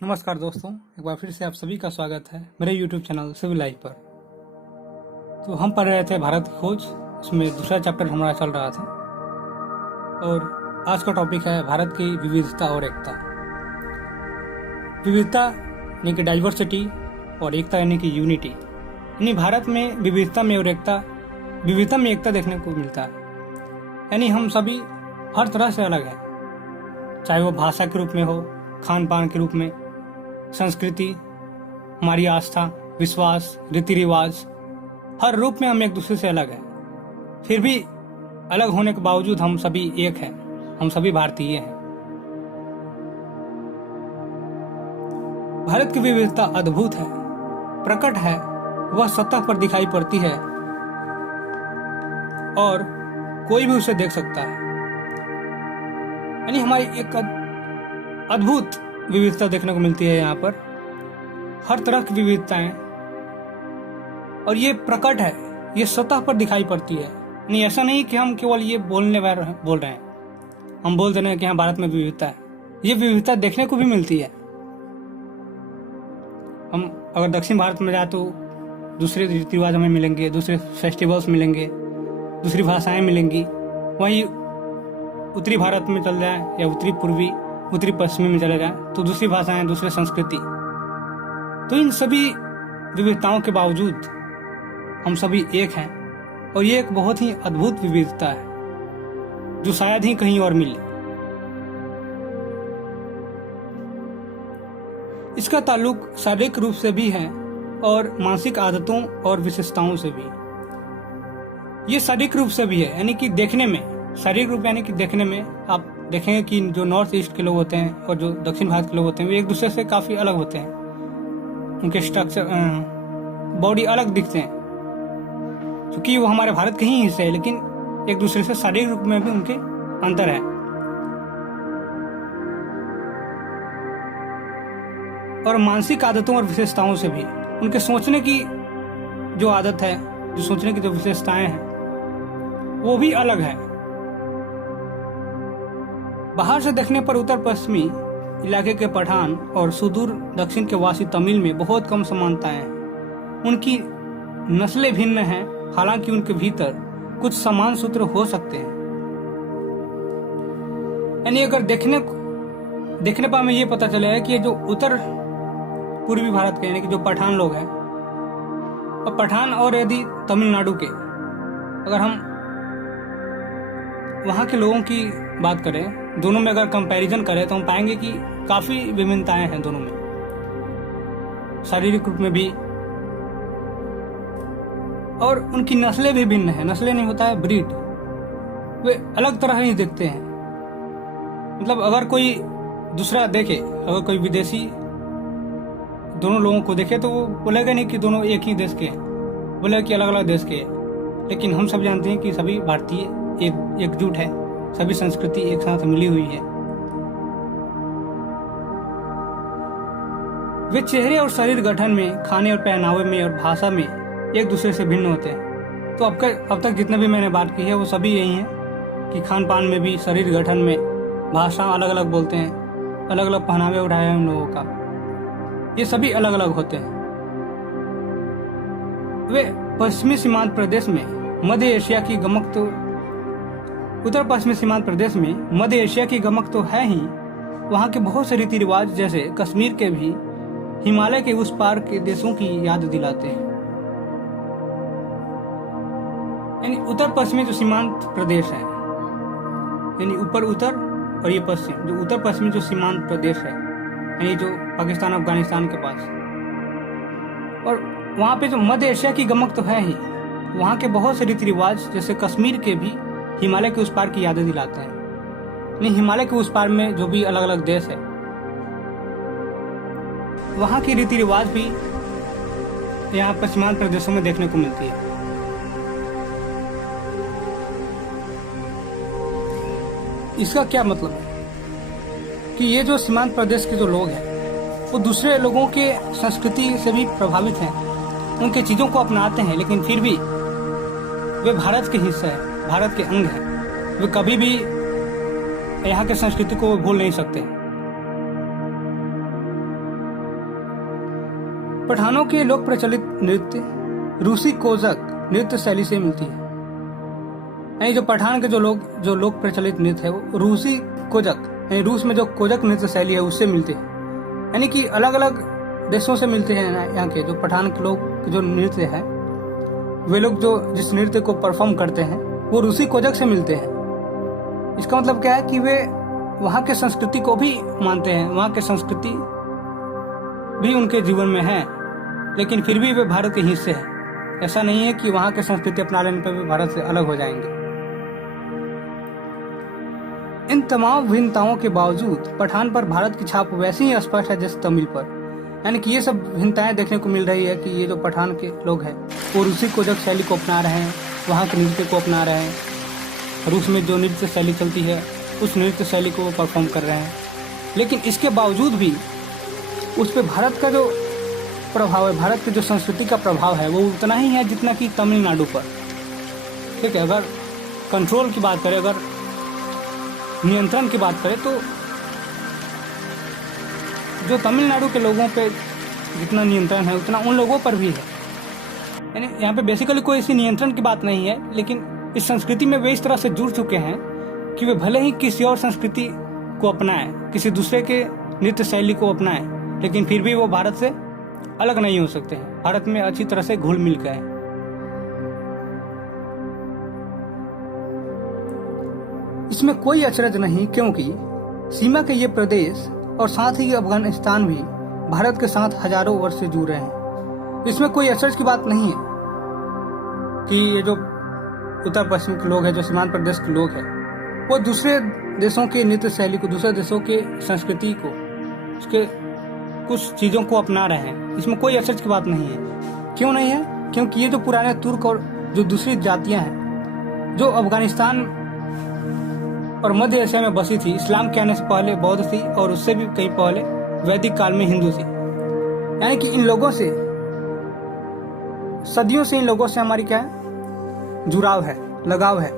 नमस्कार दोस्तों, एक बार फिर से आप सभी का स्वागत है मेरे YouTube चैनल सिविल लाइफ पर। तो हम पढ़ रहे थे भारत की खोज, इसमें दूसरा चैप्टर हमारा चल रहा था और आज का टॉपिक है भारत की विविधता और एकता। विविधता यानी कि डाइवर्सिटी और एकता यानी कि यूनिटी। यानी भारत में विविधता में एकता देखने को मिलता है। यानी हम सभी हर तरह से अलग हैं, चाहे वो भाषा के रूप में हो, खान पान के रूप में, संस्कृति, हमारी आस्था, विश्वास, रीति रिवाज, हर रूप में हम एक दूसरे से अलग हैं। फिर भी अलग होने के बावजूद हम सभी एक हैं, हम सभी भारतीय हैं। भारत की विविधता अद्भुत है, प्रकट है, वह सतह पर दिखाई पड़ती है और कोई भी उसे देख सकता है। यानी हमारी एक अद्भुत विविधता देखने को मिलती है यहाँ पर, हर तरह की विविधताएं, और ये प्रकट है, ये सतह पर दिखाई पड़ती है। नहीं, ऐसा नहीं कि हम केवल ये बोल रहे हैं, हम बोल दे रहे हैं कि हाँ भारत में विविधता है। ये विविधता देखने को भी मिलती है। हम अगर दक्षिण भारत में जाए तो दूसरे रीति रिवाज हमें मिलेंगे, दूसरे फेस्टिवल्स मिलेंगे, दूसरी भाषाएं मिलेंगी। वहीं उत्तरी भारत में चल जाए या उत्तरी पश्चिमी में चले जाए तो दूसरी भाषाएं, दूसरी संस्कृति। तो इन सभी विविधताओं के बावजूद हम सभी एक हैं और ये एक बहुत ही अद्भुत विविधता है जो शायद ही कहीं और मिले। इसका ताल्लुक शारीरिक रूप से भी है और मानसिक आदतों और विशेषताओं से भी। ये शारीरिक रूप से भी है, यानी कि देखने में, शारीरिक रूप यानी कि देखने में आप देखेंगे कि जो नॉर्थ ईस्ट के लोग होते हैं और जो दक्षिण भारत के लोग होते हैं वे एक दूसरे से काफी अलग होते हैं। उनके स्ट्रक्चर, बॉडी अलग दिखते हैं क्योंकि वो हमारे भारत के ही हिस्से है, लेकिन एक दूसरे से शारीरिक रूप में भी उनके अंतर है। और मानसिक आदतों और विशेषताओं से भी, उनके सोचने की जो आदत है, जो सोचने की जो विशेषताएं हैं वो भी अलग है। बाहर से देखने पर उत्तर पश्चिमी इलाके के पठान और सुदूर दक्षिण के वासी तमिल में बहुत कम समानताएं हैं। उनकी नस्लें भिन्न हैं, हालांकि उनके भीतर कुछ समान सूत्र हो सकते हैं। यानी अगर देखने पर हमें ये पता चलेगा कि ये जो उत्तर पूर्वी भारत के यानी कि जो पठान लोग हैं, और पठान और यदि तमिलनाडु के, अगर हम वहाँ के लोगों की बात करें, दोनों में अगर कंपैरिजन करें तो हम पाएंगे कि काफी विभिन्नताएं हैं दोनों में, शारीरिक रूप में भी, और उनकी नस्लें भी भिन्न हैं। नस्लें नहीं होता है, ब्रीड, वे अलग तरह ही दिखते हैं। मतलब अगर कोई दूसरा देखे, अगर कोई विदेशी दोनों लोगों को देखे तो वो बोलेगा नहीं कि दोनों एक ही देश के हैं, बोलेगा कि अलग अलग देश के हैं। लेकिन हम सब जानते हैं कि सभी भारतीय एकजुट है, सभी संस्कृति एक साथ मिली हुई है। वे चेहरे और शरीर गठन में, खाने और पहनावे में और भाषा में एक दूसरे से भिन्न होते हैं। तो अब तक जितने भी मैंने बात की है वो सभी यही है कि खान पान में भी, शरीर गठन में, भाषा अलग अलग बोलते हैं, अलग अलग पहनावे उठाए हैं उन लोगों का, ये सभी अलग अलग होते हैं। वे पश्चिमी सीमांत प्रदेश में मध्य एशिया की गमक तो उत्तर पश्चिमी सीमांत प्रदेश में मध्य एशिया की गमक तो है ही, वहाँ के बहुत से रीति रिवाज जैसे कश्मीर के भी हिमालय के उस पार के देशों की याद दिलाते हैं। यानी उत्तर पश्चिमी जो सीमांत प्रदेश है, यानी ऊपर उत्तर और ये पश्चिम, जो उत्तर पश्चिमी जो सीमांत प्रदेश है, यानी जो पाकिस्तान अफगानिस्तान के पास, और वहाँ पे जो मध्य एशिया की गमक तो है ही, वहाँ के बहुत से रीति रिवाज जैसे कश्मीर के भी हिमालय के उस पार की यादें दिलाते हैं। नहीं, हिमालय के उस पार में जो भी अलग अलग देश है, वहाँ की रीति रिवाज भी यहाँ पर सीमांत प्रदेशों में देखने को मिलती है। इसका क्या मतलब है कि ये जो सीमांत प्रदेश के जो लोग हैं वो दूसरे लोगों के संस्कृति से भी प्रभावित हैं, उनके चीजों को अपनाते हैं, लेकिन फिर भी वे भारत के हिस्से हैं, भारत के अंग हैं। वे कभी भी यहाँ के संस्कृति को भूल नहीं सकते। पठानों के लोक प्रचलित नृत्य रूसी कोजक नृत्य शैली से मिलती है। यानी जो पठान के जो लोक प्रचलित नृत्य है वो रूसी कोजक यानी रूस में जो कोजक नृत्य शैली है उससे मिलते हैं। यानी कि अलग अलग देशों से मिलते हैं यहाँ के जो पठान के लोग जो नृत्य है, वे लोग जो जिस नृत्य को परफॉर्म करते हैं वो रूसी कोजक से मिलते हैं। इसका मतलब क्या है कि वे वहाँ के संस्कृति को भी मानते हैं, वहाँ के संस्कृति भी उनके जीवन में है, लेकिन फिर भी वे भारत के हिस्से हैं। ऐसा नहीं है कि वहाँ के संस्कृति अपना लेने पर वे भारत से अलग हो जाएंगे। इन तमाम भिन्नताओं के बावजूद पठान पर भारत की छाप वैसी ही स्पष्ट है जैसे तमिल पर। यानी कि ये सब भिन्नताएं देखने को मिल रही है कि ये जो पठान के लोग हैं वो रूसी कोजक शैली को अपना रहे हैं, वहाँ के नृत्य को अपना रहे हैं। रूस में जो नृत्य शैली चलती है उस नृत्य शैली को वो परफॉर्म कर रहे हैं, लेकिन इसके बावजूद भी उस पर भारत का जो प्रभाव है, भारत की जो संस्कृति का प्रभाव है वो उतना ही है जितना कि तमिलनाडु पर। ठीक है, अगर कंट्रोल की बात करें, अगर नियंत्रण की बात करें तो जो तमिलनाडु के लोगों पे जितना नियंत्रण है उतना उन लोगों पर भी है। यानी यहाँ पे बेसिकली कोई ऐसी नियंत्रण की बात नहीं है, लेकिन इस संस्कृति में वे इस तरह से जुड़ चुके हैं कि वे भले ही किसी और संस्कृति को अपनाएं, किसी दूसरे के नृत्य शैली को अपनाएं, लेकिन फिर भी वो भारत से अलग नहीं हो सकते हैं, भारत में अच्छी तरह से घुल मिल गए। इसमें कोई अचरज नहीं, क्योंकि सीमा के ये प्रदेश और साथ ही अफगानिस्तान भी भारत के साथ हजारों वर्ष से जुड़ रहे हैं। इसमें कोई अचरज की बात नहीं है कि ये जो उत्तर पश्चिम के लोग हैं, जो सीमांत प्रदेश के लोग हैं, वो दूसरे देशों के नृत्य शैली को, दूसरे देशों के संस्कृति को, उसके कुछ चीज़ों को अपना रहे हैं। इसमें कोई अचरज की बात नहीं है। क्यों नहीं है? क्योंकि ये जो पुराने तुर्क और जो दूसरी जातियां हैं जो अफगानिस्तान और मध्य एशिया में बसी थी, इस्लाम के आने से पहले बौद्ध थी और उससे भी कहीं पहले वैदिक काल में हिंदू थी। यानी कि इन लोगों से सदियों से इन लोगों से हमारी क्या है, जुड़ाव है, लगाव है।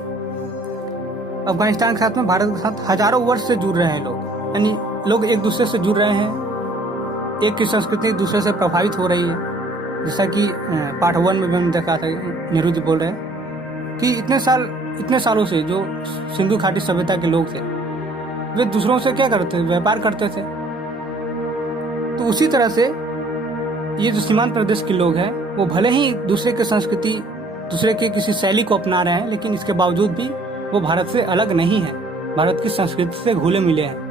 अफगानिस्तान के साथ में भारत के साथ हजारों वर्ष से जुड़ रहे हैं लोग। यानी लोग एक दूसरे से जुड़ रहे हैं, एक की संस्कृति दूसरे से प्रभावित हो रही है। जैसा कि पार्ट 1 में भी हमने देखा था, नेहरू जी बोल रहे हैं कि इतने सालों से जो सिंधु घाटी सभ्यता के लोग थे वे दूसरों से क्या करते थे, व्यापार करते थे। तो उसी तरह से ये जो सीमांत प्रदेश के लोग हैं वो भले ही दूसरे के संस्कृति, दूसरे के किसी शैली को अपना रहे हैं, लेकिन इसके बावजूद भी वो भारत से अलग नहीं है, भारत की संस्कृति से घुले मिले हैं।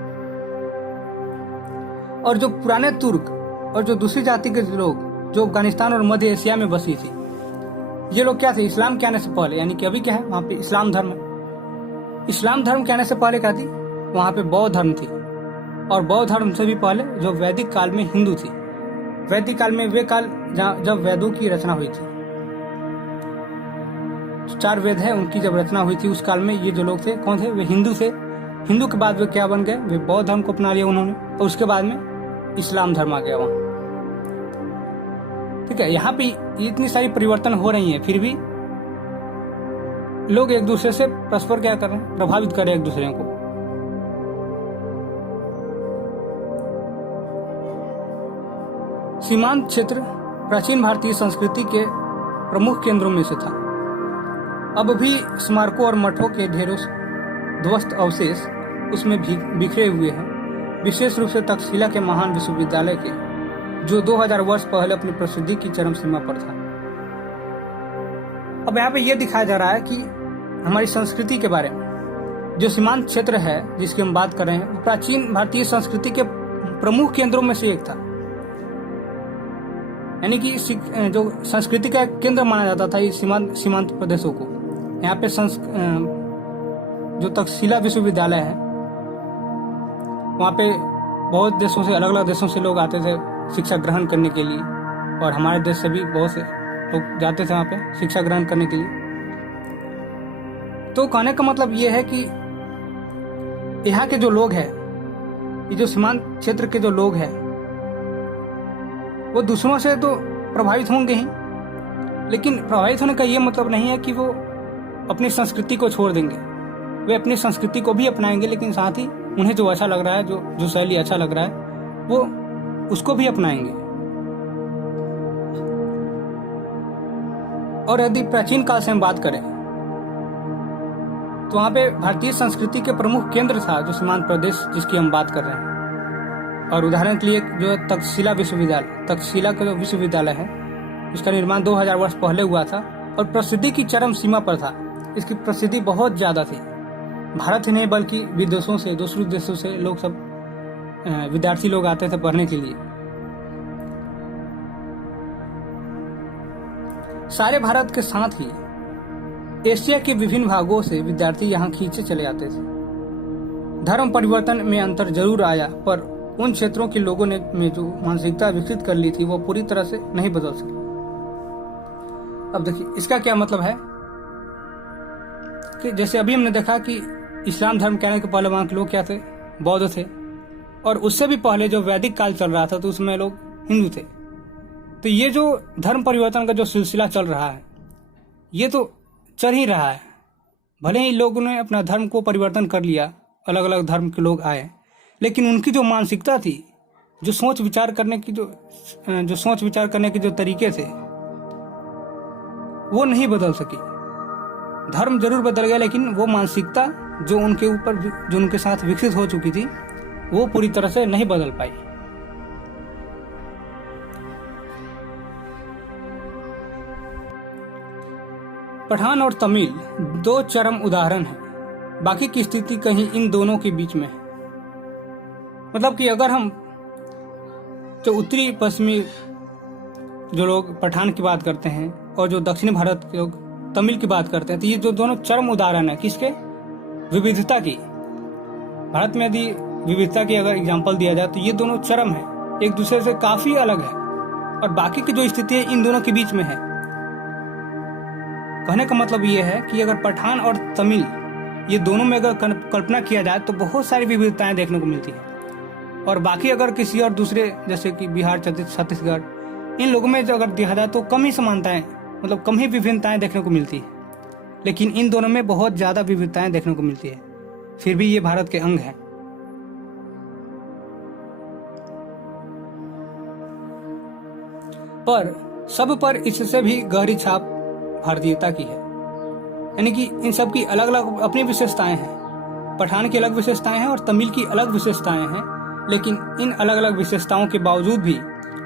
और जो पुराने तुर्क और जो दूसरी जाति के लोग जो अफगानिस्तान और मध्य एशिया में बसी थी, ये लोग क्या थे, इस्लाम के आने से पहले, यानी कि अभी क्या है वहाँ पे इस्लाम धर्म है। इस्लाम धर्म के आने से पहले क्या थी, वहाँ पे बौद्ध धर्म थी, और बौद्ध धर्म से भी पहले जो वैदिक काल में हिंदू थी। वैदिक काल में वे काल जब वेदों की रचना हुई थी, 4 वेद है, उनकी जब रचना हुई थी उस काल में ये जो लोग थे कौन थे, वे हिंदू थे। हिंदू के बाद वे क्या बन गए, वे बौद्ध धर्म को अपना लिया उन्होंने, और उसके बाद में इस्लाम धर्म आ गया वहाँ। ठीक है, यहाँ पे इतनी सारी परिवर्तन हो रही हैं, फिर भी लोग एक दूसरे से परस्पर क्या कर रहे हैं, प्रभावित कर रहे हैं एक दूसरे को। सीमांत क्षेत्र प्राचीन भारतीय संस्कृति के प्रमुख केंद्रों में से था। अब भी स्मारकों और मठों के ढेरों ध्वस्त अवशेष उसमें बिखरे हुए हैं, विशेष रूप से तक्षशिला के महान विश्वविद्यालय के, जो 2000 वर्ष पहले अपनी प्रसिद्धि की चरम सीमा पर था। अब यहाँ पे ये दिखाया जा रहा है कि हमारी संस्कृति के बारे में, जो सीमांत क्षेत्र है जिसकी हम बात कर रहे हैं, वो प्राचीन भारतीय संस्कृति के प्रमुख केंद्रों में से एक था। यानी कि जो संस्कृति का केंद्र माना जाता था इस सीमांत प्रदेशों को। यहाँ पे जो तक्षशिला विश्वविद्यालय है, वहाँ पे बहुत देशों से, अलग अलग देशों से लोग आते थे शिक्षा ग्रहण करने के लिए, और हमारे देश से भी बहुत से लोग जाते थे वहाँ पे शिक्षा ग्रहण करने के लिए। तो कहने का मतलब ये है कि यहाँ के जो लोग हैं, ये जो सीमांत क्षेत्र के जो लोग हैं, वो दूसरों से तो प्रभावित होंगे ही, लेकिन प्रभावित होने का ये मतलब नहीं है कि वो अपनी संस्कृति को छोड़ देंगे। वे अपनी संस्कृति को भी अपनाएंगे, लेकिन साथ ही उन्हें जो अच्छा लग रहा है, जो शैली अच्छा लग रहा है, वो उसको भी अपनाएंगे। और यदि प्राचीन काल से हम बात करें तो वहाँ पे भारतीय संस्कृति के प्रमुख केंद्र था जो सीमांत प्रदेश जिसकी हम बात कर रहे हैं। और उदाहरण के लिए जो तक्षशिला का जो विश्वविद्यालय है इसका निर्माण 2000 वर्ष पहले हुआ था और प्रसिद्धि की चरम सीमा पर था। इसकी प्रसिद्धि बहुत ज्यादा थी। भारत ही नहीं बल्कि विदेशों से, दूसरे देशों से लोग सब विद्यार्थी लोग आते थे पढ़ने के लिए। सारे भारत के साथ ही एशिया के विभिन्न भागों से विद्यार्थी यहाँ खींचे चले आते थे। धर्म परिवर्तन में अंतर जरूर आया, पर उन क्षेत्रों के लोगों ने में जो मानसिकता विकसित कर ली थी वो पूरी तरह से नहीं बदल सकी। अब देखिए इसका क्या मतलब है कि जैसे अभी हमने देखा कि इस्लाम धर्म कहने के पहले वहां के लोग क्या थे, बौद्ध थे, और उससे भी पहले जो वैदिक काल चल रहा था तो उसमें लोग हिंदू थे। तो ये जो धर्म परिवर्तन का जो सिलसिला चल रहा है ये तो चल ही रहा है। भले ही लोगों ने अपना धर्म को परिवर्तन कर लिया, अलग अलग धर्म के लोग आए, लेकिन उनकी जो मानसिकता थी, जो सोच विचार करने की जो तरीके थे वो नहीं बदल सकी। धर्म जरूर बदल गया लेकिन वो मानसिकता जो उनके साथ विकसित हो चुकी थी वो पूरी तरह से नहीं बदल पाई। पठान और तमिल दो चरम उदाहरण हैं। बाकी की स्थिति कहीं इन दोनों के बीच में है। मतलब कि अगर हम जो उत्तरी पश्चिमी जो लोग पठान की बात करते हैं और जो दक्षिणी भारत के लोग तमिल की बात करते हैं तो ये जो दोनों चरम उदाहरण है किसके, विविधता की। भारत में यदि विविधता की अगर एग्जाम्पल दिया जाए तो ये दोनों चरम है, एक दूसरे से काफी अलग है। और बाकी की जो स्थिति है इन दोनों के बीच में है। कहने का मतलब ये है कि अगर पठान और तमिल ये दोनों में अगर कल्पना किया जाए तो बहुत सारी विविधताएं देखने को मिलती है। और बाकी अगर किसी और दूसरे जैसे कि बिहार, छत्तीसगढ़, इन लोगों में जो अगर देखा जाए तो कम ही समानताएं, मतलब कम ही विभिन्नताएं देखने को मिलती है। लेकिन इन दोनों में बहुत ज्यादा विविधताएं देखने को मिलती है। फिर भी ये भारत के अंग हैं। पर सब पर इससे भी गहरी छाप भारतीयता की है। यानी कि इन सब की अलग अलग अपनी विशेषताएं हैं। पठान की अलग विशेषताएं हैं और तमिल की अलग विशेषताएं हैं, लेकिन इन अलग अलग विशेषताओं के बावजूद भी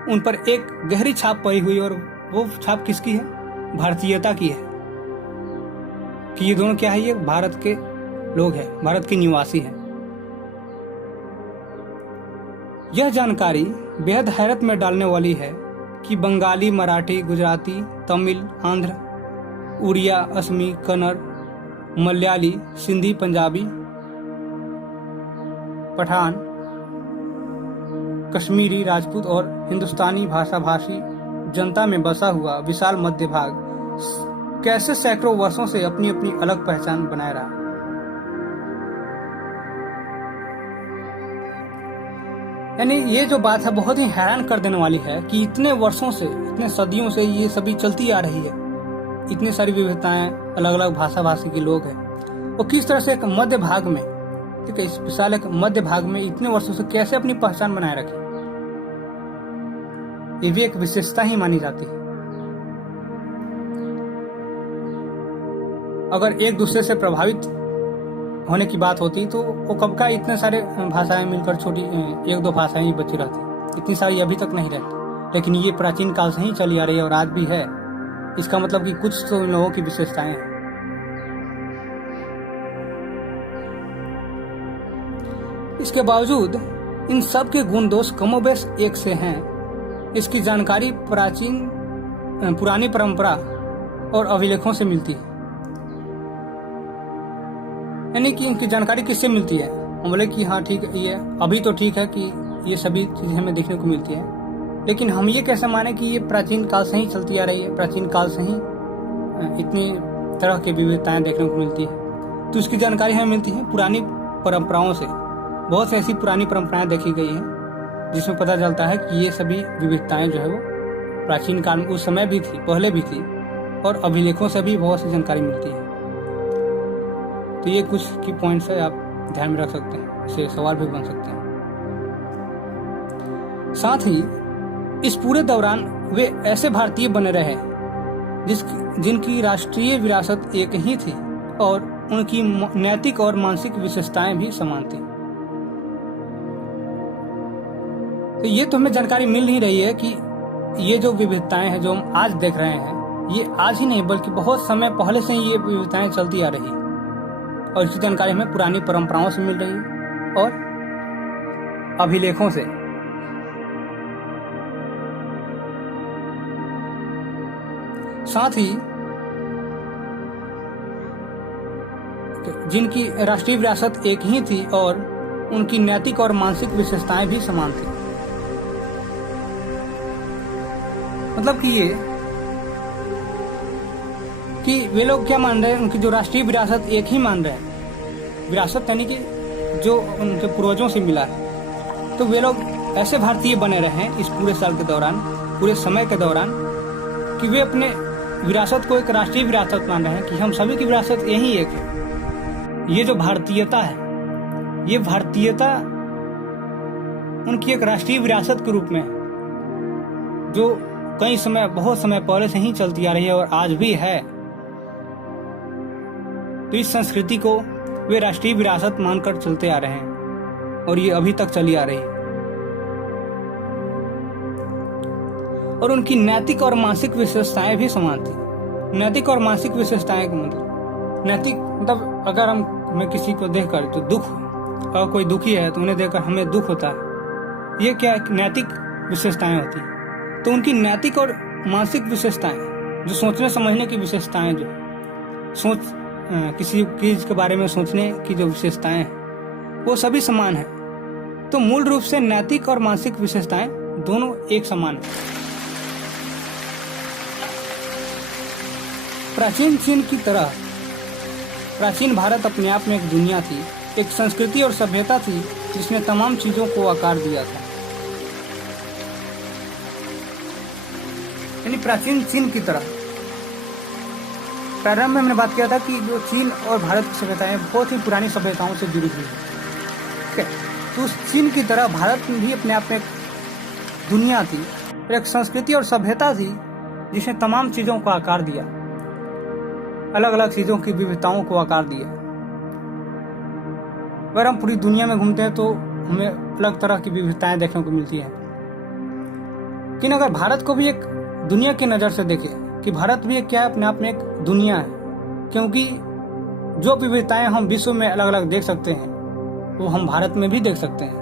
उन पर एक गहरी छाप पड़ी हुई, और वो छाप किसकी है, भारतीयता की है। कि ये दोनों क्या है, ये भारत के लोग हैं, भारत के निवासी हैं। यह जानकारी बेहद हैरत में डालने वाली है कि बंगाली, मराठी, गुजराती, तमिल, आंध्र, उड़िया, असमी, कन्नड़, मलयाली, सिंधी, पंजाबी, पठान, कश्मीरी, राजपूत और हिंदुस्तानी भाषा भाषी जनता में बसा हुआ विशाल मध्य भाग कैसे सैकड़ों वर्षों से अपनी अपनी अलग पहचान बनाए रहा। यानी ये जो बात है बहुत ही हैरान कर देने वाली है कि इतने वर्षों से, इतने सदियों से ये सभी चलती आ रही है। इतनी सारी विविधताएं, अलग अलग भाषा भाषी के लोग हैं, वो किस तरह से एक मध्य भाग में, ठीक है, इस विशाल एक मध्य भाग में इतने वर्षों से कैसे अपनी पहचान बनाए रखी, ये भी एक विशेषता ही मानी जाती है। अगर एक दूसरे से प्रभावित होने की बात होती तो वो कब का इतने सारे भाषाएं मिलकर छोटी एक दो भाषाएं ही बची रहती, इतनी सारी अभी तक नहीं रहती। लेकिन ये प्राचीन काल से ही चली आ रही है और आज भी है। इसका मतलब कि कुछ तो इन लोगों की विशेषताएं हैं। इसके बावजूद इन सब के गुण दोष कमोबेश एक से हैं। इसकी जानकारी पुरानी परंपरा और अभिलेखों से मिलती है। यानी कि इनकी जानकारी किससे मिलती है? हम बोले कि हाँ ठीक है, ये अभी तो ठीक है कि ये सभी चीजें हमें देखने को मिलती है, लेकिन हम ये कैसे माने कि ये प्राचीन काल से ही चलती आ रही है, प्राचीन काल से ही इतनी तरह की विविधताएं देखने को मिलती है। तो इसकी जानकारी हमें मिलती है पुरानी परंपराओं से। बहुत सी ऐसी पुरानी परंपराएं देखी गई हैं जिसमें पता चलता है कि ये सभी विविधताएं जो है वो प्राचीन काल में उस समय भी थी, पहले भी थी, और अभिलेखों से भी बहुत सी जानकारी मिलती है। तो ये कुछ की पॉइंट्स है, आप ध्यान में रख सकते हैं, इससे सवाल भी बन सकते हैं। साथ ही इस पूरे दौरान वे ऐसे भारतीय बने रहे जिनकी राष्ट्रीय विरासत एक ही थी और उनकी नैतिक और मानसिक विशेषताएं भी समान थी। तो ये तो हमें जानकारी मिल ही रही है कि ये जो विविधताएं हैं जो हम आज देख रहे हैं, ये आज ही नहीं बल्कि बहुत समय पहले से ही ये विविधताएं चलती आ रही है और इसकी जानकारी हमें पुरानी परंपराओं से मिल रही है और अभिलेखों से। साथ ही जिनकी राष्ट्रीय विरासत एक ही थी और उनकी नैतिक और मानसिक विशेषताएं भी समान थी। मतलब कि वे लोग क्या मान रहे हैं, उनकी जो राष्ट्रीय विरासत एक ही मान रहे हैं। विरासत यानी कि जो उनके पूर्वजों से मिला है। तो वे लोग ऐसे भारतीय बने रहे इस पूरे साल के दौरान, पूरे समय के दौरान, कि वे अपने विरासत को एक राष्ट्रीय विरासत मान रहे हैं कि हम सभी की विरासत यही एक है। ये जो भारतीयता है, ये भारतीयता उनकी एक राष्ट्रीय विरासत के रूप में जो बहुत समय पहले से ही चलती आ रही है और आज भी है। तो इस संस्कृति को वे राष्ट्रीय विरासत मानकर चलते आ रहे हैं और ये अभी तक चली आ रही है। और उनकी नैतिक और मानसिक विशेषताएं भी समान थी। नैतिक और मानसिक विशेषताएं का मतलब, नैतिक मतलब अगर हमें किसी को देखकर जो दुख, अगर कोई दुखी है तो उन्हें देखकर हमें दुख होता है, ये क्या नैतिक विशेषताएं होती हैं। तो उनकी नैतिक और मानसिक विशेषताएं, जो सोचने समझने की विशेषताएं, जो किसी चीज के बारे में सोचने की जो विशेषताएं हैं, वो सभी समान है। तो मूल रूप से नैतिक और मानसिक विशेषताएं दोनों एक समान है। प्राचीन चीन की तरह प्राचीन भारत अपने आप में एक दुनिया थी, एक संस्कृति और सभ्यता थी जिसने तमाम चीजों को आकार दिया था। यानी प्राचीन चीन की तरह, प्रारंभ में हमने बात किया था कि जो चीन और भारत की सभ्यताएं बहुत ही पुरानी सभ्यताओं से जुड़ी हुई है। ठीक है, तो उस चीन की तरह भारत में भी अपने आप में एक दुनिया थी, एक संस्कृति और सभ्यता थी जिसने तमाम चीजों को आकार दिया, अलग अलग चीजों की विविधताओं को आकार दिया। अगर हम पूरी दुनिया में घूमते हैं तो हमें अलग तरह की विविधताएं देखने को मिलती है। लेकिन अगर भारत को भी एक दुनिया की नजर से देखें कि भारत भी क्या अपने आप में एक दुनिया है, क्योंकि जो विविधताएं हम विश्व में अलग अलग देख सकते हैं वो हम भारत में भी देख सकते हैं।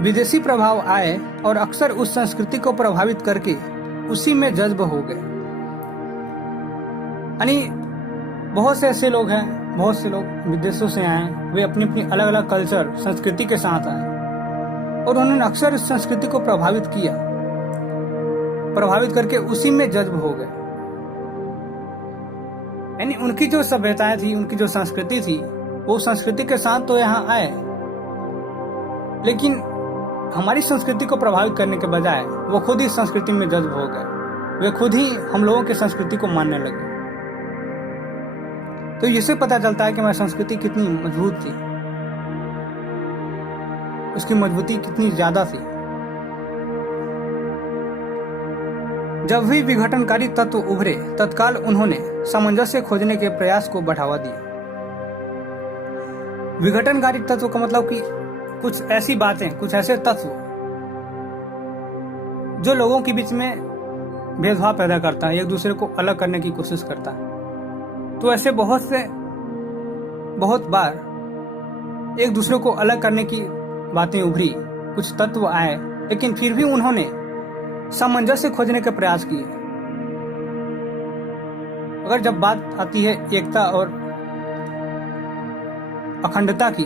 विदेशी प्रभाव आए और अक्सर उस संस्कृति को प्रभावित करके उसी में जज्ब हो गए। यानी बहुत से ऐसे लोग हैं, बहुत से लोग विदेशों से आए, वे अपनी अपनी अलग अलग कल्चर, संस्कृति के साथ आए और उन्होंने अक्सर इस संस्कृति को प्रभावित किया, प्रभावित करके उसी में जज्ब हो गए। यानी उनकी जो सभ्यताएं थी, उनकी जो संस्कृति थी, वो संस्कृति के साथ तो यहाँ आए, लेकिन हमारी संस्कृति को प्रभावित करने के बजाय वो खुद ही संस्कृति में जज्ब हो गए। वे खुद ही हम लोगों की संस्कृति को मानने लगे। तो इससे पता चलता है कि हमारी संस्कृति कितनी मजबूत थी, उसकी मजबूती कितनी ज्यादा थी। जब भी विघटनकारी तत्व उभरे, तत्काल उन्होंने सामंजस्य खोजने के प्रयास को बढ़ावा दिया। विघटनकारी तत्व का मतलब कि कुछ ऐसी बातें, कुछ ऐसे तत्व जो लोगों के बीच में भेदभाव पैदा करता है, एक दूसरे को अलग करने की कोशिश करता है। तो ऐसे बहुत बार एक दूसरे को अलग करने की बातें उभरी, कुछ तत्व आए, लेकिन फिर भी उन्होंने सामंजस्य खोजने के प्रयास किए। अगर जब बात आती है एकता और अखंडता की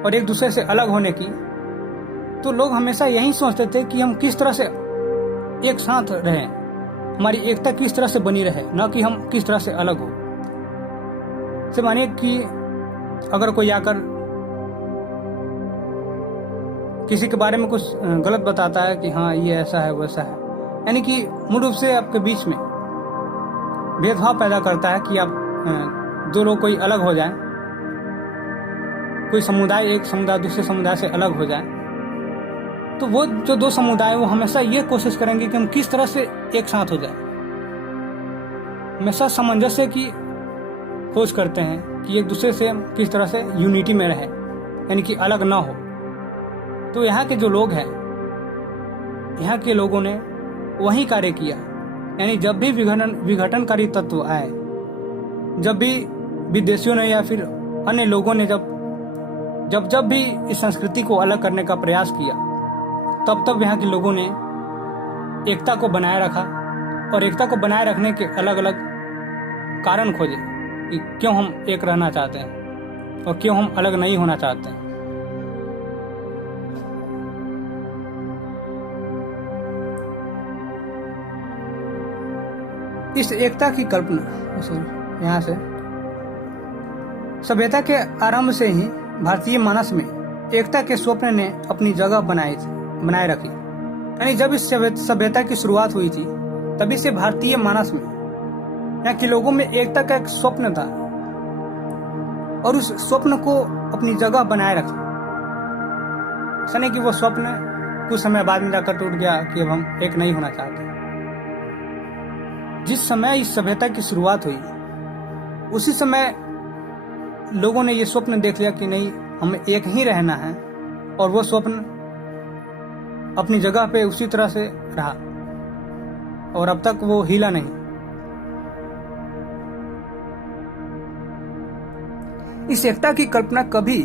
और एक दूसरे से अलग होने की, तो लोग हमेशा यही सोचते थे कि हम किस तरह से एक साथ रहें, हमारी एकता किस तरह से बनी रहे, न कि हम किस तरह से अलग हो। से मानिए कि अगर कोई आकर किसी के बारे में कुछ गलत बताता है कि हाँ ये ऐसा है वैसा है, यानी कि मूल रूप से आपके बीच में भेदभाव पैदा करता है कि आप दो लोग कोई अलग हो जाए, कोई समुदाय एक समुदाय दूसरे समुदाय से अलग हो जाए, तो वो जो दो समुदाय वो हमेशा ये कोशिश करेंगे कि हम किस तरह से एक साथ हो जाए। हमेशा सामंजस्य की खोज करते हैं कि एक दूसरे से हम किस तरह से यूनिटी में रहे, यानी कि अलग ना हो। तो यहाँ के जो लोग हैं, यहाँ के लोगों ने वही कार्य किया। यानी जब भी विघटनकारी तत्व आए, जब भी विदेशियों ने या फिर अन्य लोगों ने जब भी इस संस्कृति को अलग करने का प्रयास किया, तब यहाँ के लोगों ने एकता को बनाए रखा और एकता को बनाए रखने के अलग अलग कारण खोजे कि क्यों हम एक रहना चाहते हैं और क्यों हम अलग नहीं होना चाहते हैं। इस एकता की कल्पना यहाँ से सभ्यता के आरंभ से ही भारतीय मानस में एकता के स्वप्न ने अपनी जगह बनाए रखी। यानी जब इस सभ्यता की शुरुआत हुई थी, तभी से भारतीय मानस में यहाँ के लोगों में एकता का एक स्वप्न था और उस स्वप्न को अपनी जगह बनाए रखा। ऐसा नहीं कि वो स्वप्न कुछ समय बाद में जाकर टूट गया कि अब हम एक नहीं होना चाहते। जिस समय इस सभ्यता की शुरुआत हुई, उसी समय लोगों ने ये स्वप्न देख लिया कि नहीं, हमें एक ही रहना है, और वो स्वप्न अपनी जगह पे उसी तरह से रहा और अब तक वो हिला नहीं। इस एकता की कल्पना कभी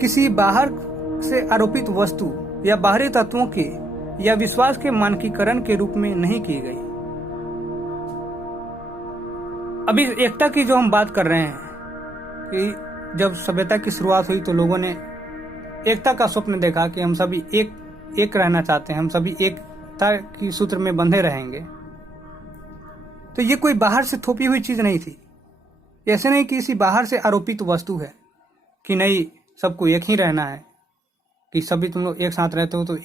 किसी बाहर से आरोपित वस्तु या बाहरी तत्वों के या विश्वास के मानकीकरण के रूप में नहीं की गई। अभी एकता की जो हम बात कर रहे हैं कि जब सभ्यता की शुरुआत हुई तो लोगों ने एकता का स्वप्न देखा कि हम सभी एक रहना चाहते हैं, हम सभी एकता की सूत्र में बंधे रहेंगे। तो ये कोई बाहर से थोपी हुई चीज नहीं थी। ऐसे नहीं कि किसी बाहर से आरोपित वस्तु है कि नहीं सबको एक ही रहना है, कि सभी तुम लोग एक साथ रहते हो तो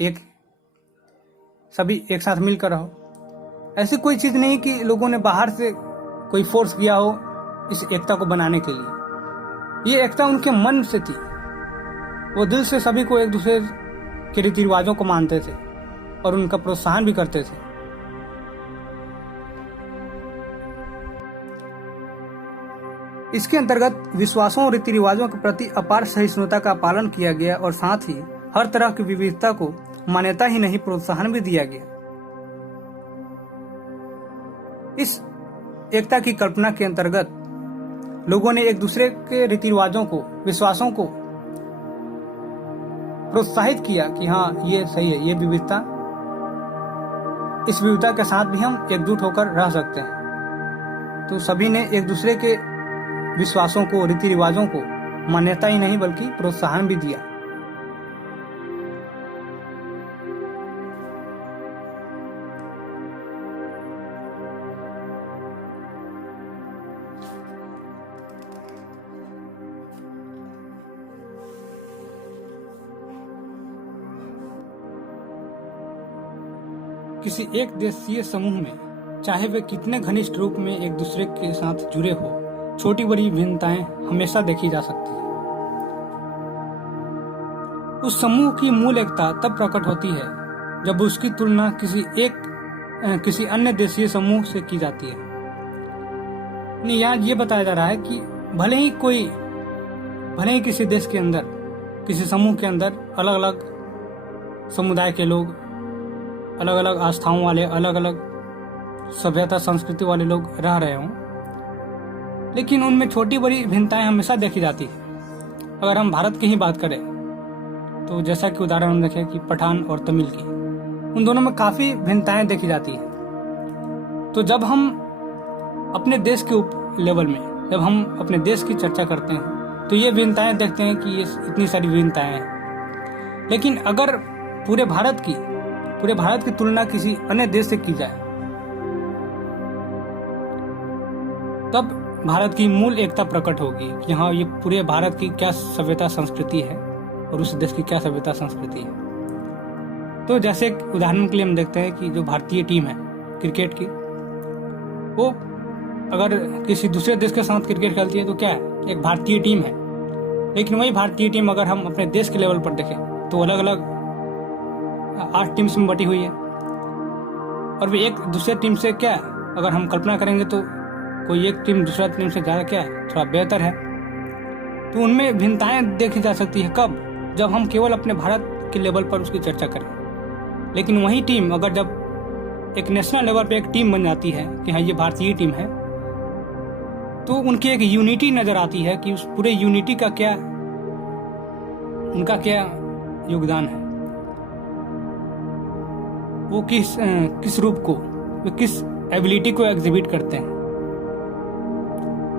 सभी एक साथ मिलकर रहो। ऐसी कोई चीज नहीं कि लोगों ने बाहर से कोई फोर्स किया हो इस एकता को बनाने के लिए। ये एकता उनके मन से थी। वो दिल से सभी को एक दूसरे के रीति रिवाजों को मानते थे और उनका प्रोत्साहन भी करते थे। इसके अंतर्गत विश्वासों और रीति रिवाजों के प्रति अपार सहिष्णुता का पालन किया गया और साथ ही हर तरह की विविधता को मान्यता ही नहीं प्रोत्साहन भी दिया गया। इस एकता की कल्पना के अंतर्गत लोगों ने एक दूसरे के रीति रिवाजों को, विश्वासों को प्रोत्साहित किया कि हाँ ये सही है, ये विविधता, इस विविधता के साथ भी हम एकजुट होकर रह सकते हैं। तो सभी ने एक दूसरे के विश्वासों को, रीति रिवाजों को मान्यता ही नहीं बल्कि प्रोत्साहन भी दिया। किसी एक देशीय समूह में चाहे वे कितने घनिष्ठ रूप में एक दूसरे के साथ जुड़े हो, छोटी बड़ी भिन्नताएं हमेशा देखी जा सकती है। उस समूह की मूल एकता तब प्रकट होती है जब उसकी तुलना किसी अन्य देशीय समूह से की जाती है। यहाँ ये बताया जा रहा है कि भले ही किसी देश के अंदर, किसी समूह के अंदर अलग अलग समुदाय के लोग, अलग अलग आस्थाओं वाले, अलग अलग सभ्यता संस्कृति वाले लोग रह रहे हों, लेकिन उनमें छोटी बड़ी भिन्नताएं हमेशा देखी जाती है। अगर हम भारत की ही बात करें तो जैसा कि उदाहरण हम देखें कि पठान और तमिल की, उन दोनों में काफी भिन्नताएं देखी जाती हैं। तो जब हम अपने देश के लेवल में, जब हम अपने देश की चर्चा करते हैं तो ये भिन्नताएं देखते हैं कि ये इतनी सारी भिन्नताएं हैं। लेकिन अगर पूरे भारत की तुलना किसी अन्य देश से की जाए, तब भारत की मूल एकता प्रकट होगी कि हाँ, ये पूरे भारत की क्या सभ्यता संस्कृति है और उस देश की क्या सभ्यता संस्कृति है। तो जैसे एक उदाहरण के लिए हम देखते हैं कि जो भारतीय टीम है क्रिकेट की, वो अगर किसी दूसरे देश के साथ क्रिकेट खेलती है तो क्या है, एक भारतीय टीम है। लेकिन वही भारतीय टीम अगर हम अपने देश के लेवल पर देखें तो अलग अलग 8 टीम्स में बटी हुई है, और वे एक दूसरे टीम से क्या अगर हम कल्पना करेंगे तो कोई एक टीम दूसरा टीम से ज़्यादा क्या है, थोड़ा बेहतर है। तो उनमें भिन्नताएं देखी जा सकती है कब, जब हम केवल अपने भारत के लेवल पर उसकी चर्चा करें। लेकिन वही टीम अगर जब एक नेशनल लेवल पे एक टीम बन जाती है कि हाँ ये भारतीय टीम है, तो उनकी एक यूनिटी नजर आती है कि उस पूरे यूनिटी का क्या, उनका क्या योगदान है, वो किस रूप को, वो किस एबिलिटी को एग्जिबिट करते हैं।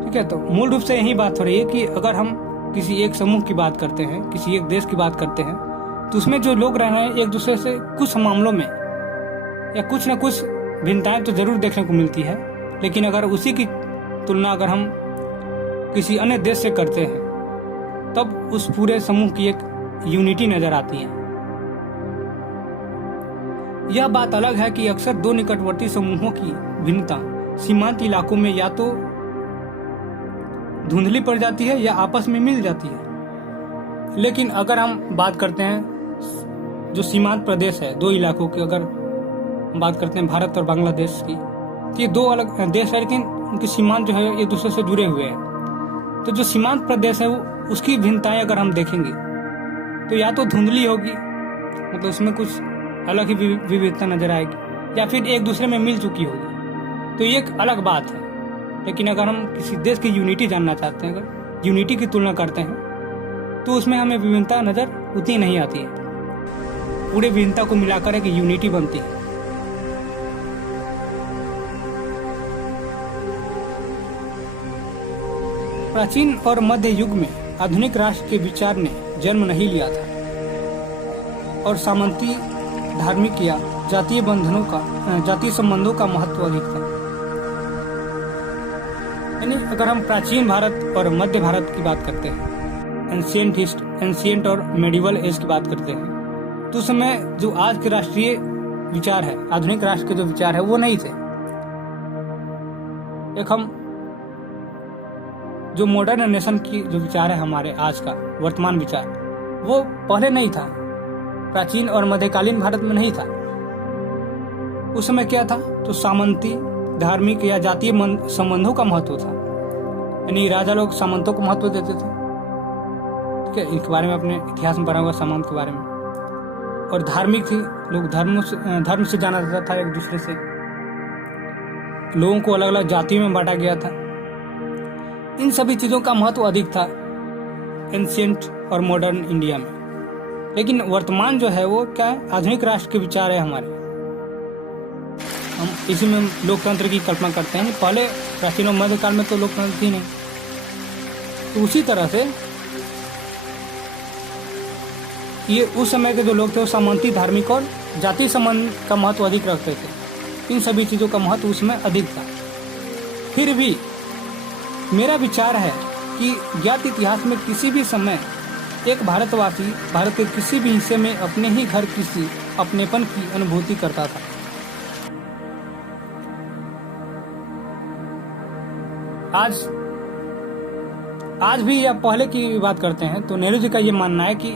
ठीक है, तो मूल रूप से यही बात हो रही है कि अगर हम किसी एक समूह की बात करते हैं, किसी एक देश की बात करते हैं, तो उसमें जो लोग रह रहे हैं एक दूसरे से कुछ मामलों में या कुछ न कुछ भिन्नताएं तो जरूर देखने को मिलती है। लेकिन अगर उसी की तुलना अगर हम किसी अन्य देश से करते हैं तब उस पूरे समूह की एक यूनिटी नजर आती है। यह बात अलग है कि अक्सर दो निकटवर्ती समूहों की भिन्नता सीमांत इलाकों में या तो धुंधली पड़ जाती है या आपस में मिल जाती है। लेकिन अगर हम बात करते हैं जो सीमांत प्रदेश है, दो इलाकों की अगर बात करते हैं भारत और बांग्लादेश की, तो ये दो अलग देश है लेकिन उनके सीमांत जो है एक दूसरे से जुड़े हुए हैं। तो जो सीमांत प्रदेश है वो उसकी भिन्नताएं अगर हम देखेंगे तो या तो धुंधली होगी, मतलब उसमें कुछ अलग ही विविधता नजर आएगी, या फिर एक दूसरे में मिल चुकी होगी, तो ये एक अलग बात है। लेकिन अगर हम किसी देश की यूनिटी जानना चाहते हैं, अगर यूनिटी की तुलना करते हैं तो उसमें हमें विभिन्नता नजर उतनी नहीं आती है, पूरे विभिन्नता को मिलाकर एक यूनिटी बनती है। प्राचीन और मध्य युग में आधुनिक राष्ट्र के विचार ने जन्म नहीं लिया था और सामंती धार्मिक या जातीय संबंधों का महत्व अधिक था। यानी अगर हम प्राचीन भारत और मध्य भारत की बात करते हैं, एंशिएंट और मेडिवल एज की बात करते हैं, तो उस समय जो आज के राष्ट्रीय विचार है, आधुनिक राष्ट्र के जो विचार है वो नहीं थे। एक हम जो मॉडर्न नेशन की जो विचार है हमारे आज का वर्तमान विचार, वो पहले नहीं था, प्राचीन और मध्यकालीन भारत में नहीं था। उस समय क्या था, तो सामंती धार्मिक या जातीय संबंधों का महत्व था, यानी राजा लोग सामंतों को महत्व देते थे। ठीक है, इनके बारे में अपने इतिहास में पढ़ा हुआ सामंत के बारे में। और धार्मिक थी, लोग धर्म से जाना जाता था, एक दूसरे से लोगों को अलग अलग जातियों में बांटा गया था। इन सभी चीजों का महत्व अधिक था एंशिएंट और मॉडर्न इंडिया में। लेकिन वर्तमान जो है वो क्या है, आधुनिक राष्ट्र के विचार है हमारे। हम इसी में लोकतंत्र की कल्पना करते हैं। पहले प्राचीन और मध्यकाल में तो लोकतंत्र थी नहीं, तो उसी तरह से ये उस समय के जो लोग थे वो सामंती धार्मिक और जाति संबंध का महत्व अधिक रखते थे। इन सभी चीजों का महत्व उसमें अधिक था। फिर भी मेरा विचार है कि ज्ञात इतिहास में किसी भी समय एक भारतवासी भारत के किसी भी हिस्से में अपने ही घर किसी अपनेपन की अनुभूति करता था। आज भी या पहले की बात करते हैं तो नेहरू जी का ये मानना है कि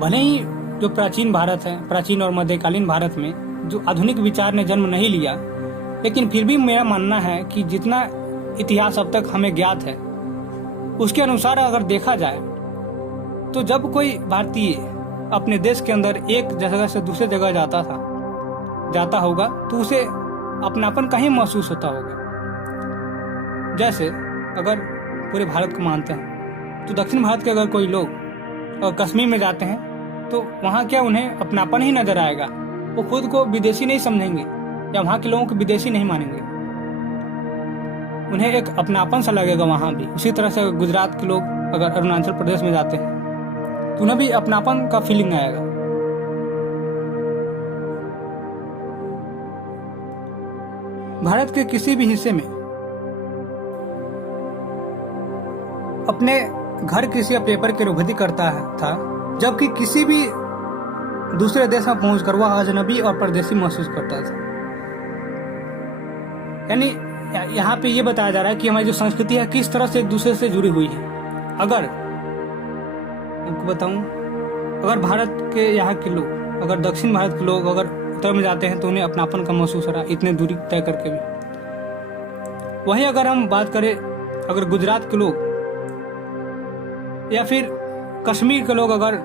भले ही जो प्राचीन भारत है, प्राचीन और मध्यकालीन भारत में जो आधुनिक विचार ने जन्म नहीं लिया, लेकिन फिर भी मेरा मानना है कि जितना इतिहास अब तक हमें ज्ञात है उसके अनुसार अगर देखा जाए तो जब कोई भारतीय अपने देश के अंदर एक जगह से दूसरे जगह जाता होगा तो उसे अपनापन कहीं महसूस होता होगा। जैसे अगर पूरे भारत को मानते हैं तो दक्षिण भारत के अगर कोई लोग और कश्मीर में जाते हैं तो वहाँ क्या उन्हें अपनापन ही नजर आएगा, वो खुद को विदेशी नहीं समझेंगे या वहाँ के लोगों को विदेशी नहीं मानेंगे, उन्हें एक अपनापन सा लगेगा वहाँ भी। उसी तरह से गुजरात के लोग अगर अरुणाचल प्रदेश में जाते हैं तो उन्हें भी अपनापन का फीलिंग आएगा। भारत के किसी भी हिस्से में अपने घर किसी पेपर की अनुभूति करता था, जबकि किसी भी दूसरे देश में पहुंचकर वह अजनबी और परदेशी महसूस करता था। यानी यहाँ पे ये बताया जा रहा है कि हमारी जो संस्कृति है किस तरह से एक दूसरे से जुड़ी हुई है। अगर आपको बताऊं, अगर भारत के यहाँ के लोग, अगर दक्षिण भारत के लोग अगर उत्तर में जाते हैं तो उन्हें अपनापन का महसूस हो रहा है इतने दूरी तय करके भी। वहीं अगर हम बात करें, अगर गुजरात के लोग या फिर कश्मीर के लोग अगर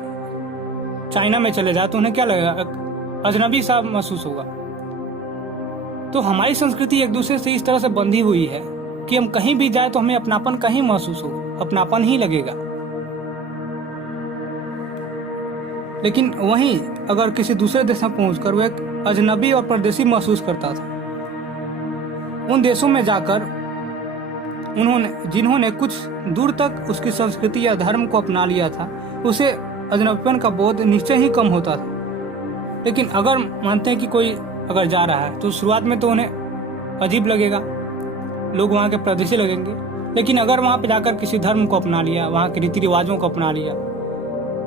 चाइना में चले जाए तो उन्हें क्या लगेगा, अजनबी सा महसूस होगा। तो हमारी संस्कृति एक दूसरे से इस तरह से बंधी हुई है कि हम कहीं भी जाए तो हमें अपनापन कहीं महसूस होगा, अपनापन ही लगेगा। लेकिन वहीं अगर किसी दूसरे देश में पहुंचकर वो एक अजनबी और परदेसी महसूस करता था। उन देशों में जाकर जिन्होंने कुछ दूर तक उसकी संस्कृति या धर्म को अपना लिया था, उसे अजनबीपन का बोध निश्चय ही कम होता था। लेकिन अगर मानते हैं कि कोई अगर जा रहा है तो शुरुआत में तो उन्हें अजीब लगेगा, लोग वहाँ के परदेसी लगेंगे। लेकिन अगर वहाँ पे जाकर किसी धर्म को अपना लिया, वहाँ के रीति रिवाजों को अपना लिया,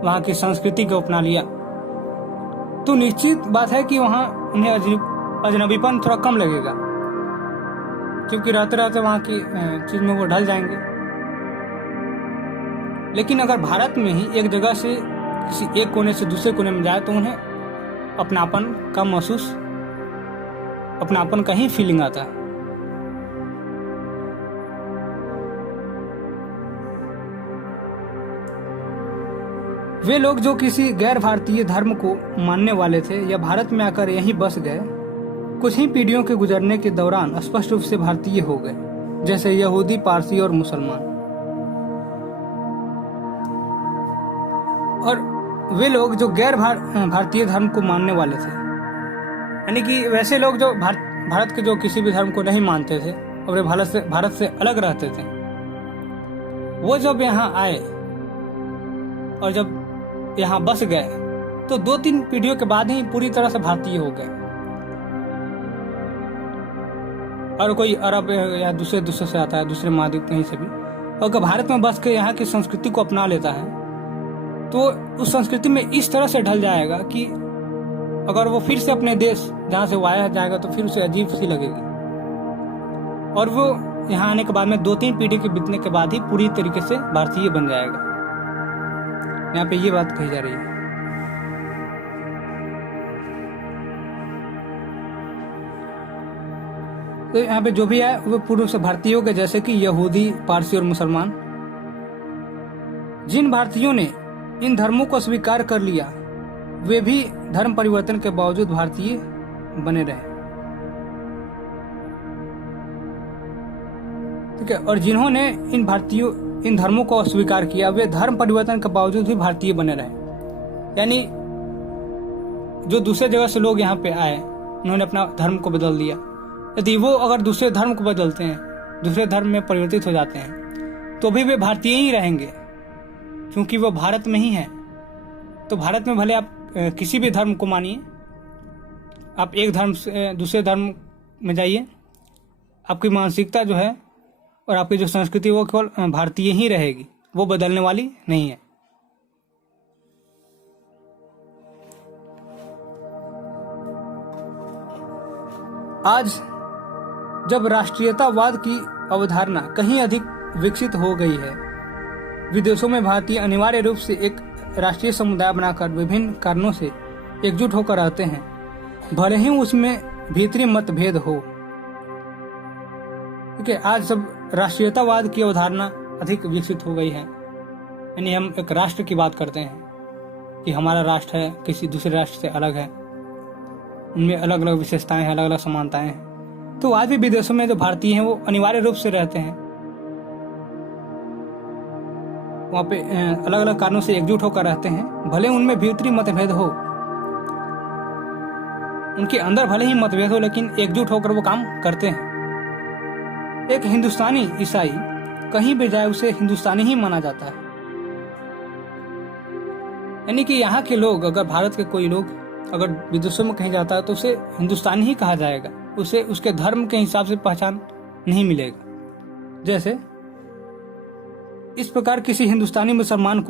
वहाँ की संस्कृति को अपना लिया, तो निश्चित बात है कि वहाँ उन्हें अजनबीपन थोड़ा कम लगेगा, क्योंकि रहते रहते वहाँ की चीज में वो ढल जाएंगे। लेकिन अगर भारत में ही एक जगह से किसी एक कोने से दूसरे कोने में जाए तो उन्हें अपनापन का महसूस, अपनापन का ही फीलिंग आता है। वे लोग जो किसी गैर भारतीय धर्म को मानने वाले थे या भारत में आकर यहीं बस गए, कुछ ही पीढ़ियों के गुजरने के दौरान स्पष्ट रूप से भारतीय हो गए, जैसे यहूदी, पारसी और मुसलमान। और वे लोग जो गैर भारतीय धर्म को मानने वाले थे, यानी कि वैसे लोग जो भारत के जो किसी भी धर्म को नहीं मानते थे और भारत से अलग रहते थे, वो जब यहाँ आए और जब यहाँ बस गए तो 2-3 पीढ़ियों के बाद ही पूरी तरह से भारतीय हो गए। और कोई अरब या दूसरे से आता है, दूसरे महाद्वीप कहीं से भी, और अगर भारत में बस के यहाँ की संस्कृति को अपना लेता है तो उस संस्कृति में इस तरह से ढल जाएगा कि अगर वो फिर से अपने देश जहाँ से वाया जाएगा तो फिर उसे अजीब सी लगेगी। और वो यहाँ आने के बाद में 2-3 पीढ़ी के बीतने के बाद ही पूरी तरीके से भारतीय बन जाएगा। यहाँ पे ये बात कही जा रही है। तो यहाँ पे जो भी है वो पूर्व से भारतीय हो गए, जैसे कि यहूदी, पारसी और मुसलमान। जिन भारतीयों ने इन धर्मों को स्वीकार कर लिया, वे भी धर्म परिवर्तन के बावजूद भारतीय बने रहे। ठीक है। और जिन्होंने इन धर्मों को स्वीकार किया, वे धर्म परिवर्तन के बावजूद भी भारतीय बने रहे। यानी जो दूसरे जगह से लोग यहाँ पे आए, उन्होंने अपना धर्म को बदल दिया। यदि वो अगर दूसरे धर्म को बदलते हैं, दूसरे धर्म में परिवर्तित हो जाते हैं, तो भी वे भारतीय ही रहेंगे, क्योंकि वो भारत में ही है। तो भारत में भले आप किसी भी धर्म को मानिए, आप एक धर्म से दूसरे धर्म में जाइए, आपकी मानसिकता जो है और आपकी जो संस्कृति वो केवल भारतीय ही रहेगी, वो बदलने वाली नहीं है। आज जब राष्ट्रीयतावाद की अवधारणा कहीं अधिक विकसित हो गई है, विदेशों में भारतीय अनिवार्य रूप से एक राष्ट्रीय समुदाय बनाकर विभिन्न कारणों से एकजुट होकर रहते हैं, भले ही उसमें भीतरी मतभेद हो। ठीक है। आज जब राष्ट्रीयतावाद की अवधारणा अधिक विकसित हो गई है, यानी हम एक राष्ट्र की बात करते हैं कि हमारा राष्ट्र है, किसी दूसरे राष्ट्र से अलग है, उनमें अलग अलग विशेषताएं हैं, अलग अलग समानताएं हैं। तो आज भी विदेशों में जो भारतीय हैं वो अनिवार्य रूप से रहते हैं, वहाँ पे अलग अलग कारणों से एकजुट होकर रहते हैं, भले उनमें भीतरी मतभेद हो, उनके अंदर भले ही मतभेद हो, लेकिन एकजुट होकर वो काम करते हैं। एक हिंदुस्तानी ईसाई कहीं भी जाए उसे हिंदुस्तानी ही माना जाता है। यानी कि यहाँ के लोग, अगर भारत के कोई लोग अगर विदेशों में कहीं जाता है तो उसे हिंदुस्तानी ही कहा जाएगा, उसे उसके धर्म के हिसाब से पहचान नहीं मिलेगा। जैसे इस प्रकार किसी हिंदुस्तानी मुसलमान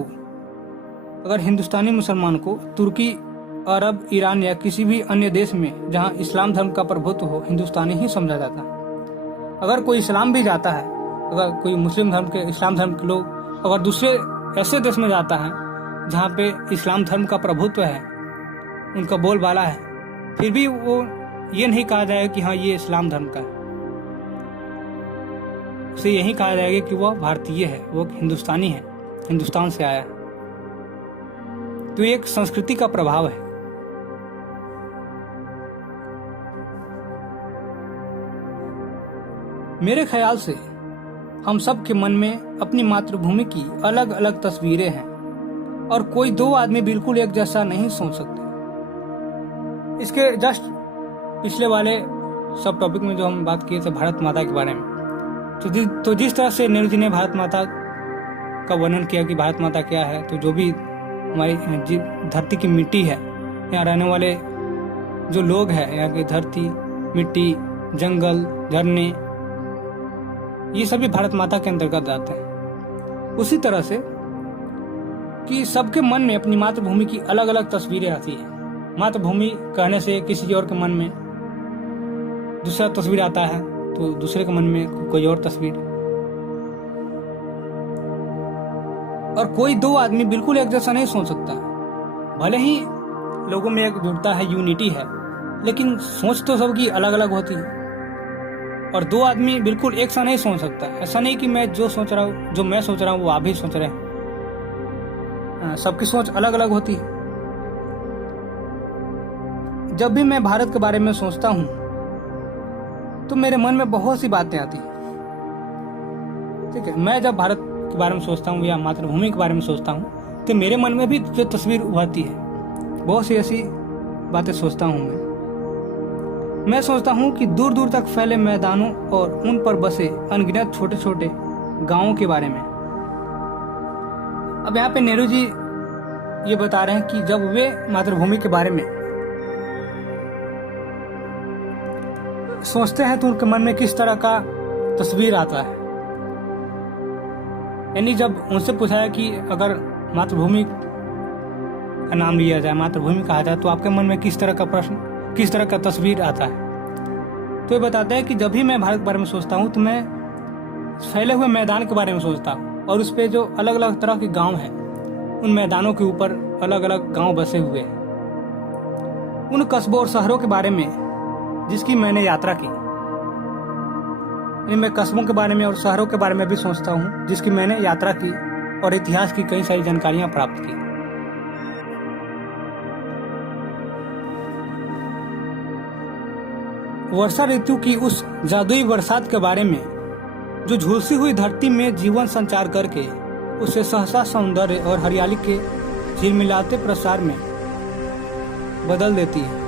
को तुर्की, अरब, ईरान या किसी भी अन्य देश में जहां इस्लाम धर्म का प्रभुत्व हो, हिंदुस्तानी ही समझा जाता। अगर कोई इस्लाम भी जाता है, अगर कोई मुस्लिम धर्म के, इस्लाम धर्म के लोग अगर दूसरे ऐसे देश में जाता है जहाँ पे इस्लाम धर्म का प्रभुत्व है, उनका बोलबाला है, फिर भी वो ये नहीं कहा जाएगा कि हाँ ये इस्लाम धर्म का है। उसे यही कहा जाएगा कि वह भारतीय है, वो हिंदुस्तानी है, हिंदुस्तान से आया है। तो ये एक संस्कृति का प्रभाव है। मेरे ख्याल से हम सब के मन में अपनी मातृभूमि की अलग अलग तस्वीरें हैं और कोई दो आदमी बिल्कुल एक जैसा नहीं सोच सकते। इसके जस्ट पिछले वाले सब टॉपिक में जो हम बात किए थे भारत माता के बारे में, तो जिस तरह से नेहरू जी ने भारत माता का वर्णन किया कि भारत माता क्या है, तो जो भी हमारी धरती की मिट्टी है, यहाँ रहने वाले जो लोग हैं, यहाँ की धरती, मिट्टी, जंगल, झरने, ये सभी भारत माता के अंतर्गत आते हैं। उसी तरह से कि सबके मन में अपनी मातृभूमि की अलग अलग तस्वीरें आती हैं। मातृभूमि कहने से किसी और के मन में दूसरा तस्वीर आता है, तो दूसरे के मन में कोई और तस्वीर। और कोई दो आदमी बिल्कुल एक जैसा नहीं सोच सकता। भले ही लोगों में एकजुटता है, यूनिटी है, लेकिन सोच तो सबकी अलग अलग होती है। और दो आदमी बिल्कुल एक सा नहीं सोच सकता। ऐसा नहीं कि मैं जो सोच रहा हूँ, जो मैं सोच रहा हूँ वो आप भी सोच रहे हैं। सबकी सोच अलग अलग होती है। जब भी मैं भारत के बारे में सोचता हूँ तो मेरे मन में बहुत सी बातें आती हैं। ठीक है, मैं जब भारत के बारे में सोचता हूँ या मातृभूमि के बारे में सोचता हूँ तो मेरे मन में भी जो तस्वीर उभरती है, बहुत सी ऐसी बातें सोचता हूँ मैं सोचता हूँ कि दूर दूर तक फैले मैदानों और उन पर बसे अनगिनत छोटे छोटे गांवों के बारे में। अब यहाँ पे नेहरू जी ये बता रहे हैं कि जब वे मातृभूमि के बारे में सोचते हैं तो उनके मन में किस तरह का तस्वीर आता है। यानी जब उनसे पूछा है कि अगर मातृभूमि का नाम लिया जाए, मातृभूमि कहा जाए, तो आपके मन में किस तरह का प्रश्न, किस तरह का तस्वीर आता है, तो ये बताते हैं कि जब भी मैं भारत के बारे में सोचता हूँ तो मैं फैले हुए मैदान के बारे में सोचता हूँ और उस पे जो अलग अलग तरह के गांव हैं, उन मैदानों के ऊपर अलग अलग गांव बसे हुए हैं, उन कस्बों और शहरों के बारे में जिसकी मैंने यात्रा की। मैं कस्बों के बारे में और शहरों के बारे में भी सोचता हूँ जिसकी मैंने यात्रा की और इतिहास की कई सारी जानकारियां प्राप्त की। वर्षा ऋतु की उस जादुई बरसात के बारे में जो झुलसी हुई धरती में जीवन संचार करके उसे सहसा सौंदर्य और हरियाली के झिलमिलाते प्रसार में बदल देती है।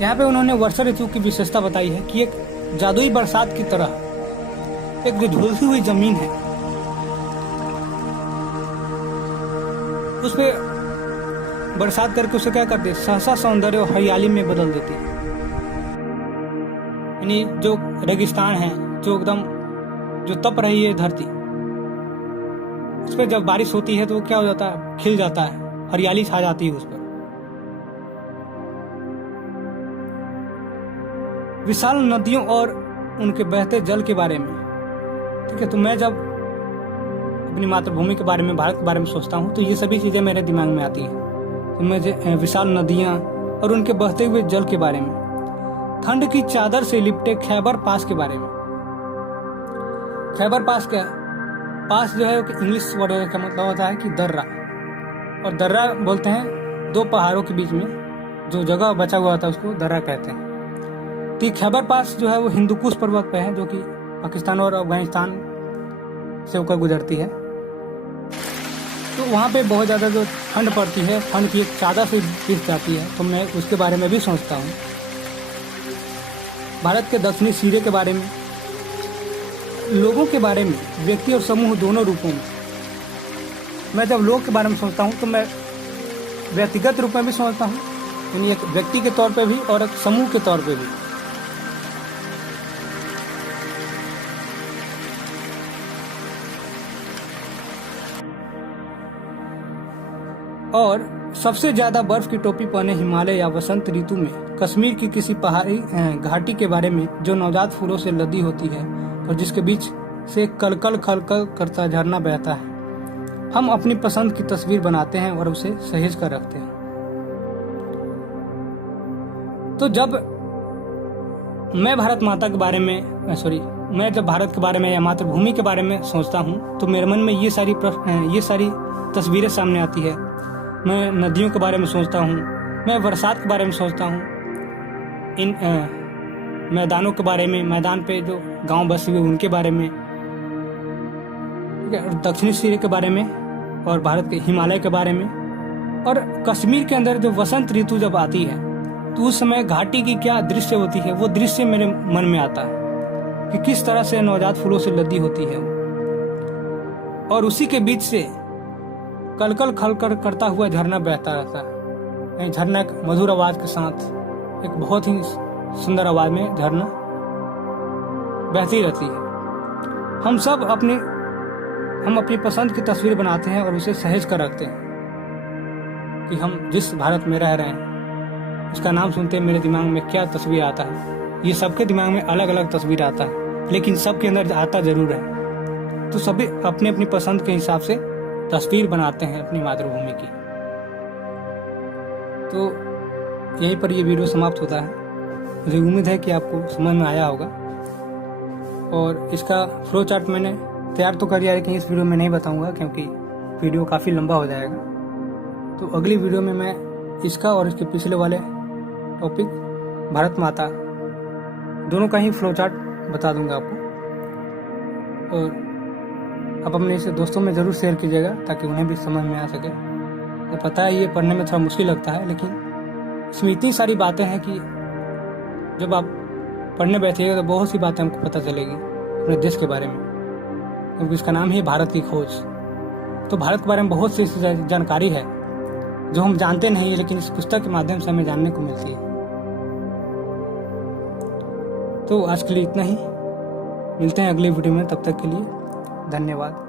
यहाँ पे उन्होंने वर्षा ऋतु की विशेषता बताई है कि एक जादुई बरसात की तरह एक जो झुलसी हुई जमीन है उस पे बरसात करके उसे क्या करती है, सहसा सौंदर्य और हरियाली में बदल देती है। यानी जो रेगिस्तान है, जो एकदम जो तप रही है धरती, उस पर जब बारिश होती है तो वो क्या हो जाता है, खिल जाता है, हरियाली छा जाती है उस पर। विशाल नदियों और उनके बहते जल के बारे में, ठीक है, तो मैं जब अपनी मातृभूमि के बारे में, भारत के बारे में सोचता हूँ तो ये सभी चीजें मेरे दिमाग में आती हैं। तो मुझे विशाल नदियाँ और उनके बहते हुए जल के बारे में, ठंड की चादर से लिपटे खैबर पास के बारे में। खैबर पास क्या है? पास जो है इंग्लिश वर्ड का मतलब होता है कि दर्रा, और दर्रा बोलते हैं दो पहाड़ों के बीच में जो जगह बचा हुआ था उसको दर्रा कहते हैं। तो खैबर पास जो है वो हिंदुकुश पर्वत पे है, जो कि पाकिस्तान और अफगानिस्तान से होकर गुजरती है। तो वहाँ पे बहुत ज़्यादा जो ठंड पड़ती है, ठंड की एक चादर से दिख जाती है, तो मैं उसके बारे में भी सोचता हूँ। भारत के दक्षिणी सिरे के बारे में, लोगों के बारे में, व्यक्ति और समूह दोनों रूपों में। मैं जब लोग के बारे में सोचता हूँ तो मैं व्यक्तिगत रूप में भी सोचता हूँ, यानी एक व्यक्ति के तौर पे भी और एक समूह के तौर पे भी। और सबसे ज्यादा बर्फ की टोपी पहने हिमालय या वसंत ऋतु में कश्मीर की किसी पहाड़ी घाटी के बारे में जो नवजात फूलों से लदी होती है और जिसके बीच से कलकल खलकल करता झरना बहता है। हम अपनी पसंद की तस्वीर बनाते हैं और उसे सहेज कर रखते हैं। तो जब मैं भारत माता के बारे में मैं जब भारत के बारे में या मातृभूमि के बारे में सोचता हूँ तो मेरे मन में ये सारी तस्वीरें सामने आती है। मैं नदियों के बारे में सोचता हूँ, मैं बरसात के बारे में सोचता हूँ, इन मैदानों के बारे में, मैदान पे जो गांव बसे हुए उनके बारे में, दक्षिणी सिरे के बारे में और भारत के हिमालय के बारे में। और कश्मीर के अंदर जो वसंत ऋतु जब आती है तो उस समय घाटी की क्या दृश्य होती है, वो दृश्य मेरे मन में आता है कि किस तरह से नवजात फूलों से लदी होती है और उसी के बीच से कलकल खलकल करता हुआ झरना बहता रहता है। झरना एक मधुर आवाज के साथ, एक बहुत ही सुंदर आवाज में झरना बहती रहती है। हम अपनी पसंद की तस्वीर बनाते हैं और उसे सहेज कर रखते हैं कि हम जिस भारत में रह रहे हैं उसका नाम सुनते मेरे दिमाग में क्या तस्वीर आता है। ये सबके दिमाग में अलग अलग तस्वीर आता है, लेकिन सबके अंदर आता जरूर है। तो सभी अपनी अपनी पसंद के हिसाब से तस्वीर बनाते हैं अपनी मातृभूमि की। तो यहीं पर ये वीडियो समाप्त होता है। मुझे उम्मीद है कि आपको समझ में आया होगा और इसका फ्लो चार्ट मैंने तैयार तो कर दिया, लेकिन इस वीडियो में नहीं बताऊंगा क्योंकि वीडियो काफ़ी लंबा हो जाएगा। तो अगली वीडियो में मैं इसका और इसके पिछले वाले टॉपिक भारत माता दोनों का ही फ्लो चार्ट बता दूंगा आपको। और आप अपने इसे दोस्तों में ज़रूर शेयर कीजिएगा ताकि उन्हें भी समझ में आ सके। तो पता है ये पढ़ने में थोड़ा मुश्किल लगता है, लेकिन इसमें इतनी सारी बातें हैं कि जब आप पढ़ने बैठिएगा तो बहुत सी बातें हमको पता चलेगी अपने देश के बारे में, क्योंकि इसका नाम ही भारत की खोज। तो भारत के बारे में बहुत सी जानकारी है जो हम जानते नहीं, लेकिन इस पुस्तक के माध्यम से हमें जानने को मिलती है। तो आज के लिए इतना ही, मिलते हैं अगली वीडियो में, तब तक के लिए धन्यवाद।